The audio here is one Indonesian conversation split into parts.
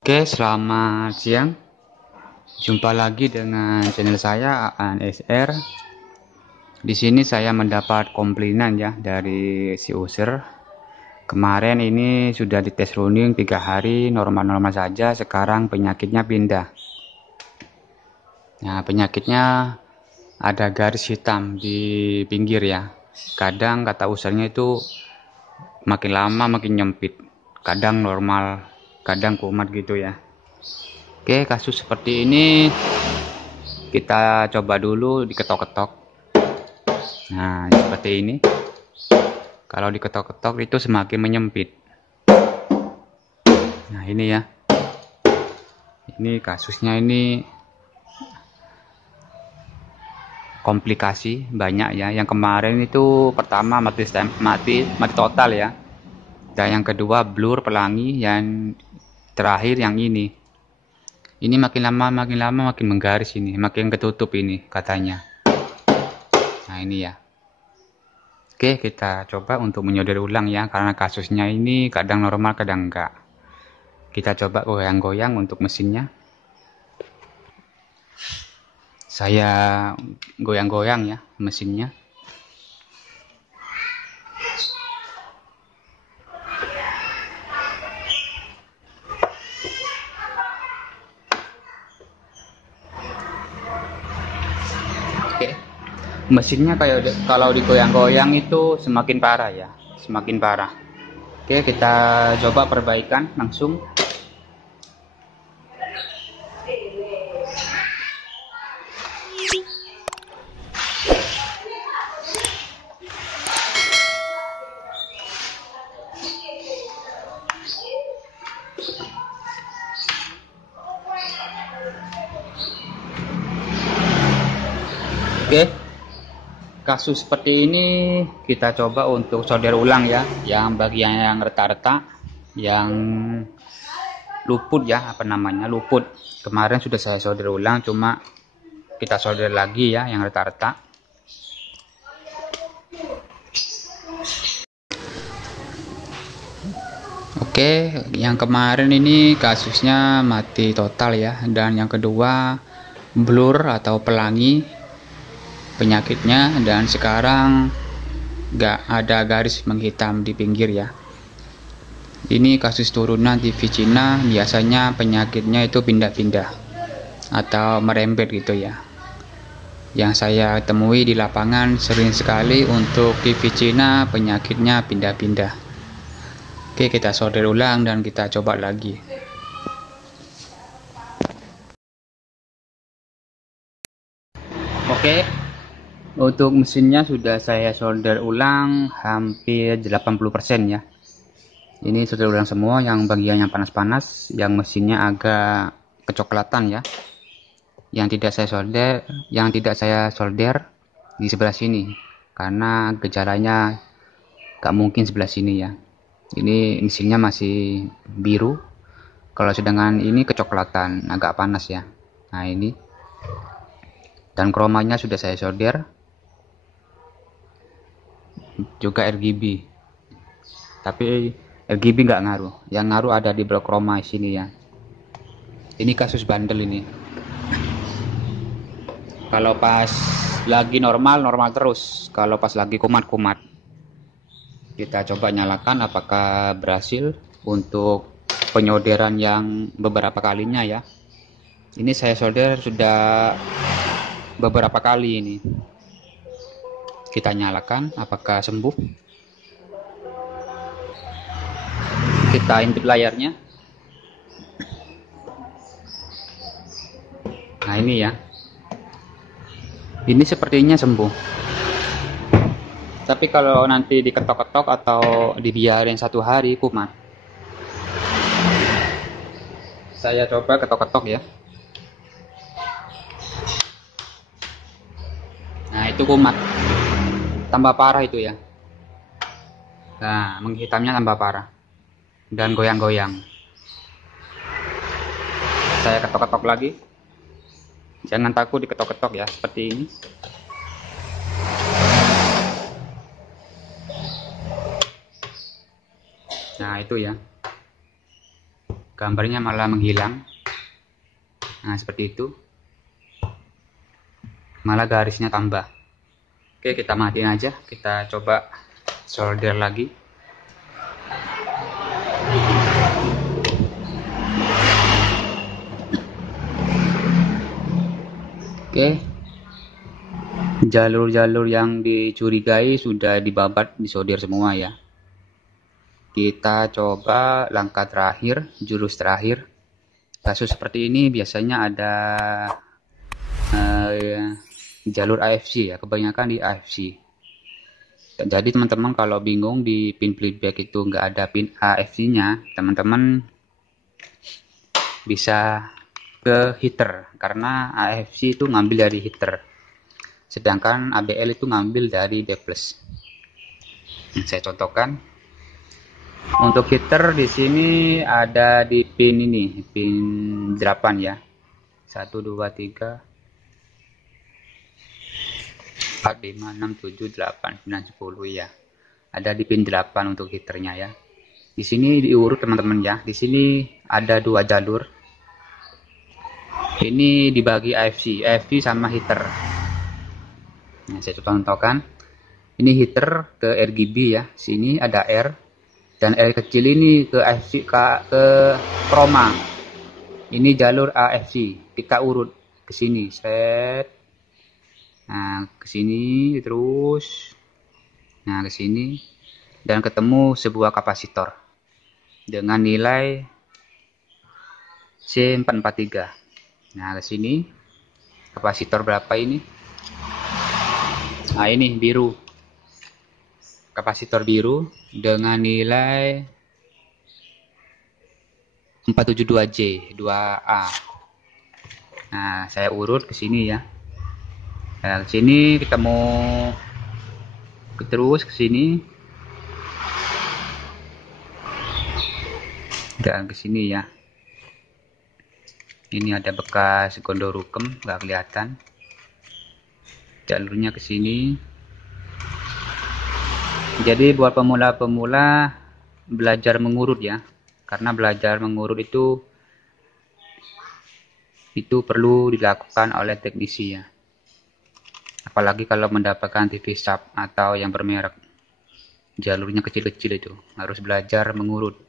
Oke, selamat siang. Jumpa lagi dengan channel saya ANSR. Di sini saya mendapat komplainan ya dari si user. Kemarin ini sudah dites running 3 hari normal-normal saja, sekarang penyakitnya pindah. Nah, penyakitnya ada garis hitam di pinggir ya. Kadang kata usernya itu makin lama makin nyempit. Kadang normal, kadang kumat gitu ya. Oke, kasus seperti ini kita coba dulu diketok-ketok. Nah, seperti ini. Kalau diketok-ketok itu semakin menyempit. Nah, ini ya. Ini kasusnya ini komplikasi banyak ya. Yang kemarin itu pertama mati total ya. Dan yang kedua blur pelangi, yang terakhir yang ini. Ini makin lama makin menggaris ini, makin ketutup ini katanya. Nah, ini ya. Oke, kita coba untuk menyodor ulang ya, karena kasusnya ini kadang normal, kadang enggak. Kita coba goyang-goyang untuk mesinnya. Saya goyang-goyang ya mesinnya. Oke. Mesinnya kalau digoyang-goyang itu semakin parah ya, semakin parah. Oke, kita coba perbaikan langsung. Oke, kasus seperti ini kita coba untuk solder ulang ya, yang bagian yang retak-retak, yang luput ya, apa namanya, luput. Kemarin sudah saya solder ulang, cuma kita solder lagi ya yang retak-retak. Oke, yang kemarin ini kasusnya mati total ya, dan yang kedua blur atau pelangi penyakitnya, dan sekarang gak ada garis menghitam di pinggir ya. Ini kasus turunan TV Cina, biasanya penyakitnya itu pindah-pindah atau merembet gitu ya. Yang saya temui di lapangan sering sekali untuk TV Cina penyakitnya pindah-pindah. Oke, kita solder ulang dan kita coba lagi. Oke, untuk mesinnya sudah saya solder ulang hampir 80% ya. Ini solder ulang semua, yang bagian yang panas-panas, yang mesinnya agak kecoklatan ya. Yang tidak saya solder di sebelah sini, karena gejalanya gak mungkin sebelah sini ya. Ini mesinnya masih biru, kalau sedangkan ini kecoklatan, agak panas ya. Nah, ini. Dan kromanya sudah saya solder, juga RGB, tapi RGB nggak ngaruh, yang ngaruh ada di blok kroma sini ya. Ini kasus bandel ini. Kalau pas lagi normal terus, kalau pas lagi kumat. Kita coba nyalakan apakah berhasil untuk penyolderan yang beberapa kalinya ya. Ini saya solder sudah beberapa kali ini. Kita nyalakan apakah sembuh. Kita intip layarnya. Nah, ini ya. Ini sepertinya sembuh. Tapi kalau nanti diketok-ketok atau dibiarin 1 hari kumat. Saya coba ketok-ketok ya. Nah, itu kumat. Tambah parah itu ya. Nah, menghitamnya tambah parah. Dan goyang-goyang. Saya ketok-ketok lagi. Jangan takut diketok-ketok ya, seperti ini. Nah, itu ya. gambarnya malah menghilang. Nah, seperti itu. Malah garisnya tambah. Oke, kita matiin aja. Kita coba solder lagi. Oke. Jalur-jalur yang dicurigai sudah dibabat, disolder semua ya. Kita coba langkah terakhir, jurus terakhir. Kasus seperti ini biasanya ada jalur AFC ya, kebanyakan di AFC. Jadi teman-teman kalau bingung di pin playback itu nggak ada pin AFC-nya, teman-teman bisa ke heater, karena AFC itu ngambil dari heater, sedangkan ABL itu ngambil dari D+. Saya contohkan. Untuk heater di sini ada di pin ini, pin 8 ya. 1 2 3 4 5 6 7 8 9 10 ya. Ada di pin 8 untuk heaternya ya. Di sini diurut teman-teman ya. Di sini ada 2 jalur. Ini dibagi AFC sama heater. Nah, saya contohkan. Ini heater ke RGB ya. Sini ada R, dan R kecil ini ke AFC ke chroma. Ini jalur AFC. Kita urut ke sini, set. Nah, ke sini terus. Nah, ke sini dan ketemu sebuah kapasitor dengan nilai C443. Nah, ke sini kapasitor berapa ini? Nah, ini biru. Kapasitor biru dengan nilai 472J 2A. Nah, saya urut ke sini ya. Nah, ke sini kita mau terus ke sini dan ke sini ya. Ini ada bekas gondorukem, nggak kelihatan. Jalurnya ke sini. Jadi buat pemula-pemula belajar mengurut ya, karena belajar mengurut itu perlu dilakukan oleh teknisi ya. Apalagi kalau mendapatkan TV sub atau yang bermerek, jalurnya kecil-kecil itu harus belajar mengurut.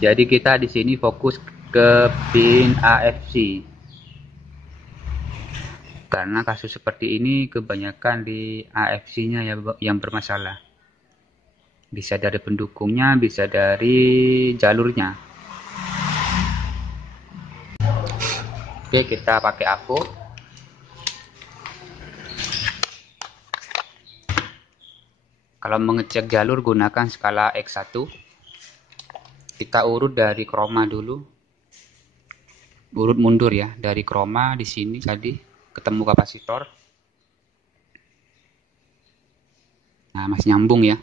Jadi kita di sini fokus ke pin AFC, karena kasus seperti ini kebanyakan di AFC-nya yang bermasalah. Bisa dari pendukungnya, bisa dari jalurnya. Oke, kita pakai AVO. Kalau mengecek jalur gunakan skala X1. Kita urut dari chroma dulu. Urut mundur ya, dari chroma di sini tadi ketemu kapasitor. Nah, masih nyambung ya.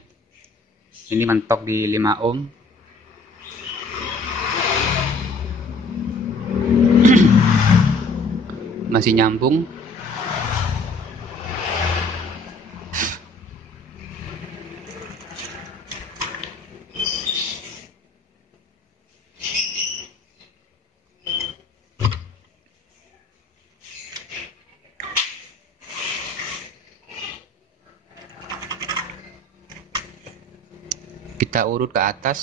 Ini mentok di 5 ohm. Masih nyambung. Kita urut ke atas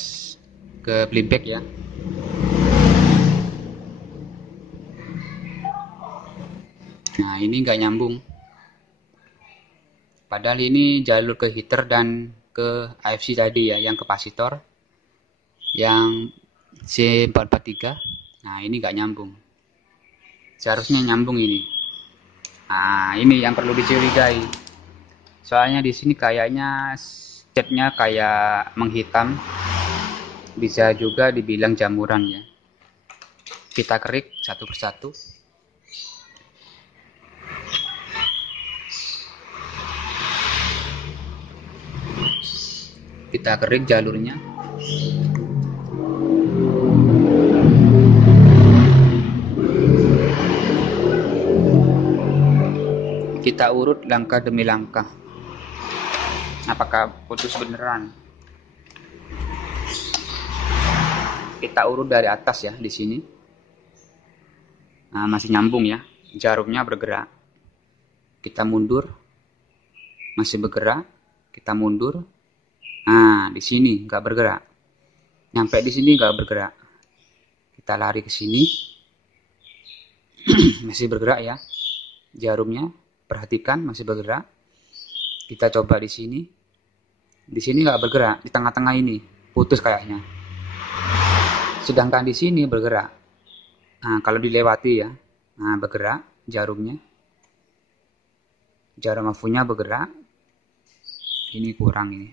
ke playback ya. Nah, ini nggak nyambung. Padahal ini jalur ke heater dan ke AFC tadi ya, yang kapasitor, yang C443. Nah, ini nggak nyambung. Seharusnya nyambung ini. Nah, ini yang perlu dicurigai. Soalnya di sini kayaknya catnya kayak menghitam. Bisa juga dibilang jamuran ya. Kita kerik satu persatu. Kita kerik jalurnya. Kita urut langkah demi langkah. Apakah putus beneran? Kita urut dari atas ya, di sini. Nah, masih nyambung ya. Jarumnya bergerak. Kita mundur. Masih bergerak. Kita mundur. Nah, di sini nggak bergerak. Nyampe di sini nggak bergerak. Kita lari ke sini. Masih bergerak ya. Jarumnya, perhatikan masih bergerak. Kita coba di sini. Di sini nggak bergerak. Di tengah-tengah ini putus kayaknya. Sedangkan di sini bergerak. Nah, kalau dilewati ya. Nah, bergerak jarumnya. Jarum afunya bergerak. Ini kurang ini.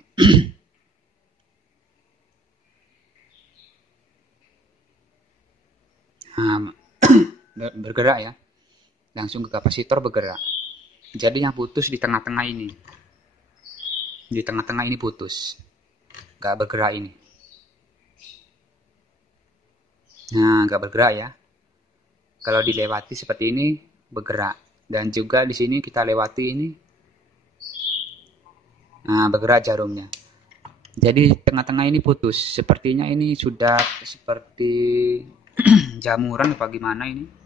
Nah, bergerak ya. Langsung ke kapasitor bergerak. Jadi yang putus di tengah-tengah ini. Di tengah-tengah ini putus. Gak bergerak ini. Nah, gak bergerak ya. Kalau dilewati seperti ini bergerak. Dan juga di sini kita lewati ini. Nah, bergerak jarumnya. Jadi tengah-tengah ini putus. Sepertinya ini sudah seperti jamuran apa gimana ini.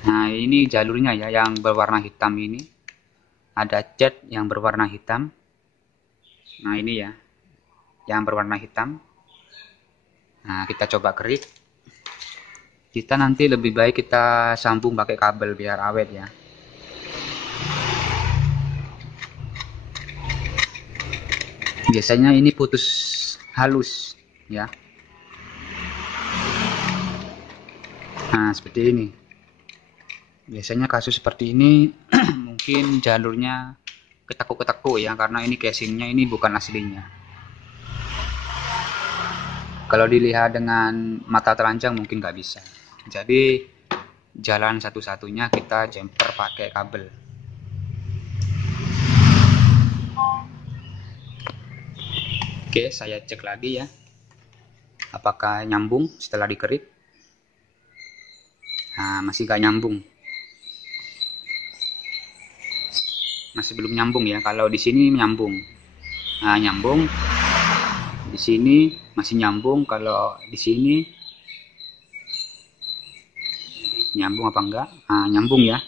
Nah, ini jalurnya ya yang berwarna hitam ini. Ada cat yang berwarna hitam. Nah, ini ya. Yang berwarna hitam. Nah, kita coba kerik. Kita nanti lebih baik kita sambung pakai kabel biar awet ya. Biasanya ini putus halus ya. Nah, seperti ini. Biasanya kasus seperti ini mungkin jalurnya ketekuk-ketekuk ya, karena ini casingnya ini bukan aslinya. Kalau dilihat dengan mata telanjang mungkin nggak bisa. Jadi jalan satu-satunya kita jumper pakai kabel. Oke, saya cek lagi ya. Apakah nyambung setelah dikerik? Nah, masih nggak nyambung. Masih belum nyambung ya. Kalau di sini nyambung. Nah, nyambung. Di sini masih nyambung. Kalau di sini nyambung apa enggak? Nah, nyambung ya.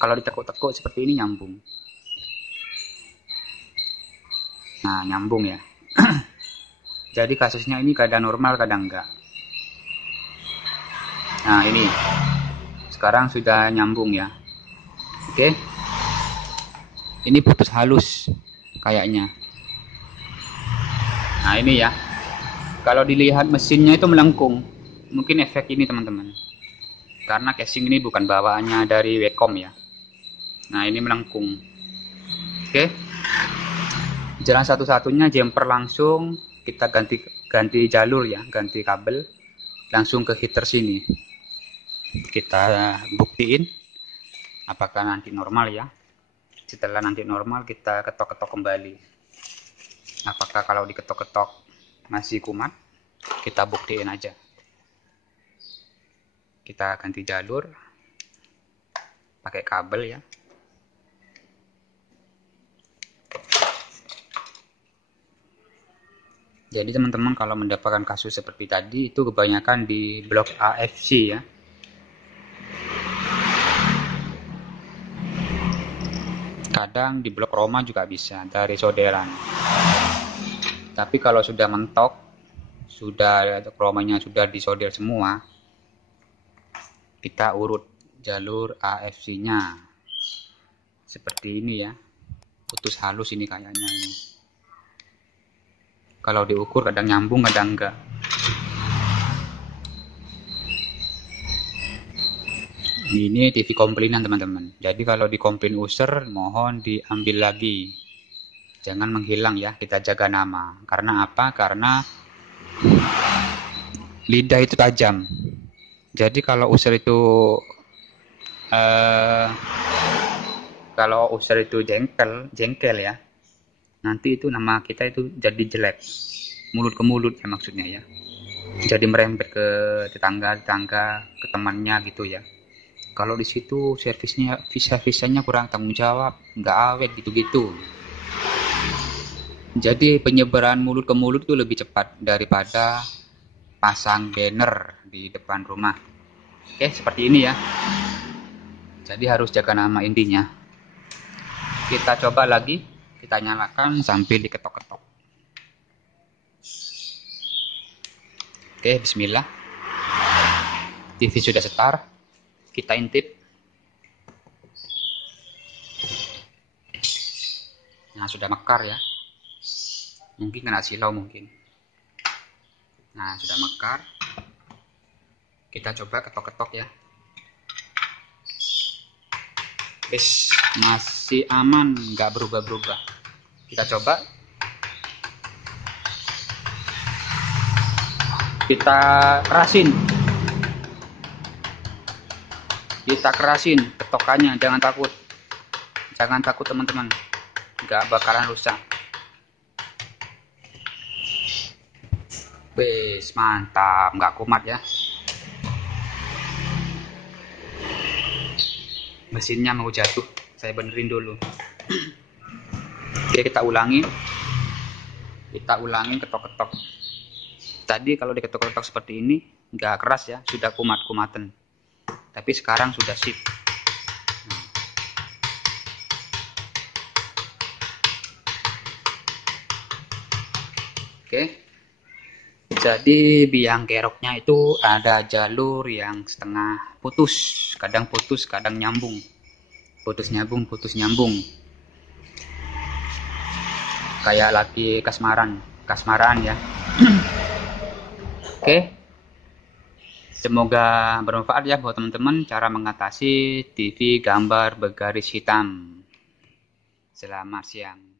Kalau ditekuk-tekuk seperti ini nyambung. Nah, nyambung ya. Jadi kasusnya ini kadang normal, kadang enggak. Nah, ini. Sekarang sudah nyambung ya. Oke. Ini putus halus kayaknya. Nah, ini ya. Kalau dilihat mesinnya itu melengkung. Mungkin efek ini teman-teman. Karena casing ini bukan bawaannya dari Wacom ya. Nah, ini melengkung. Oke. Jalan satu-satunya jumper langsung kita ganti jalur ya, ganti kabel langsung ke heater sini. Kita buktiin apakah nanti normal ya. Setelah nanti normal kita ketok-ketok kembali. Apakah kalau diketok-ketok masih kumat, kita buktiin aja. Kita ganti jalur pakai kabel ya. Jadi teman-teman kalau mendapatkan kasus seperti tadi itu kebanyakan di blok AFC ya. Kadang di blok Roma juga bisa dari solderan. Tapi kalau sudah mentok, sudah Romanya sudah disolder semua, kita urut jalur AFC-nya. Seperti ini ya. Putus halus ini kayaknya ini. Kalau diukur kadang nyambung, kadang enggak. Ini TV komplainan teman-teman. Jadi kalau di komplain user mohon diambil lagi. Jangan menghilang ya, kita jaga nama. Karena apa? Karena lidah itu tajam. Jadi kalau user itu jengkel ya. Nanti itu nama kita itu jadi jelek. Mulut ke mulut ya maksudnya ya. jadi merembet ke tetangga ke temannya gitu ya. Kalau di situ servisnya kurang tanggung jawab, nggak awet gitu-gitu. Jadi penyebaran mulut ke mulut itu lebih cepat daripada pasang banner di depan rumah. Oke, seperti ini ya. Jadi harus jaga nama intinya. Kita coba lagi, kita nyalakan sambil diketok-ketok. Oke, bismillah. TV sudah start. Kita intip. Nah, sudah mekar ya. Mungkin kena silau mungkin. Nah, sudah mekar. Kita coba ketok-ketok ya. Guys, masih aman, nggak berubah-berubah. Kita coba. Kita kerasin. Kita kerasin ketokannya, jangan takut. Jangan takut teman-teman. Nggak bakalan rusak. Wes, mantap, nggak kumat ya. Mesinnya mau jatuh, saya benerin dulu. Oke, kita ulangi ketok-ketok. Tadi kalau diketok-ketok seperti ini nggak keras ya, sudah kumat-kumatan. Tapi sekarang sudah sip. Oke, jadi biang keroknya itu ada jalur yang setengah putus, kadang nyambung, putus nyambung, kayak lagi kasmaran ya. Oke, semoga bermanfaat ya buat teman-teman cara mengatasi TV gambar bergaris hitam. Selamat siang.